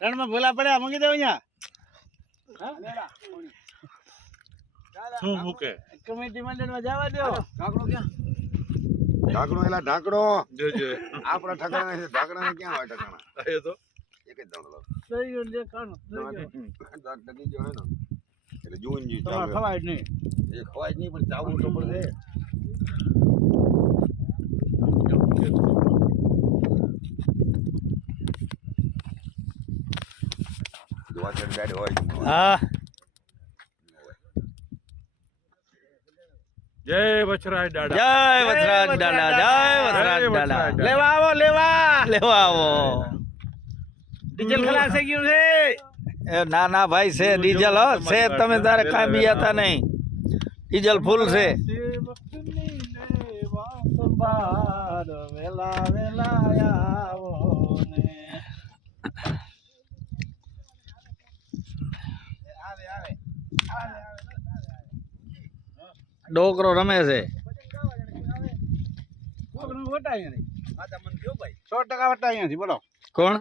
રણમાં ભૂલા પડ્યા મૂકી દઉં અહીંયા. શું મૂકે કમિટી મંડળમાં જવા દો. ઢાંકણો ક્યાં? ઢાંકણો એલા ઢાંકણો આપણા ઠકાણા છે. ઢાંકણા ક્યાં હોય ઠકાણા? એ તો એક જ દાણો લાવ. લઈ ગયો લે કાનો. દાંત ડગી ગયો હે ને એટલે જોઈને જી તમારે ખવાય જ નહીં. એ ખવાય જ નહીં પણ ચાવવું તો પડશે. વાચન ગાડી હોય હા જય વછરાજ દાદા જય વસરાજ દાદા જય વસરાજ દાદા. લેવા આવો લેવા આવો. ડીઝલ ખલાસ થઈ ગયું છે. ના ના ભાઈ છે ડીઝલ હો છે. તમે તારે કાંઈ બીયાતા નહીં. ડીઝલ ફૂલ છે. વેલા વેલા આવો ને. ડોકરો રમે છે. 100% વટાઈ બોલો. કોણ?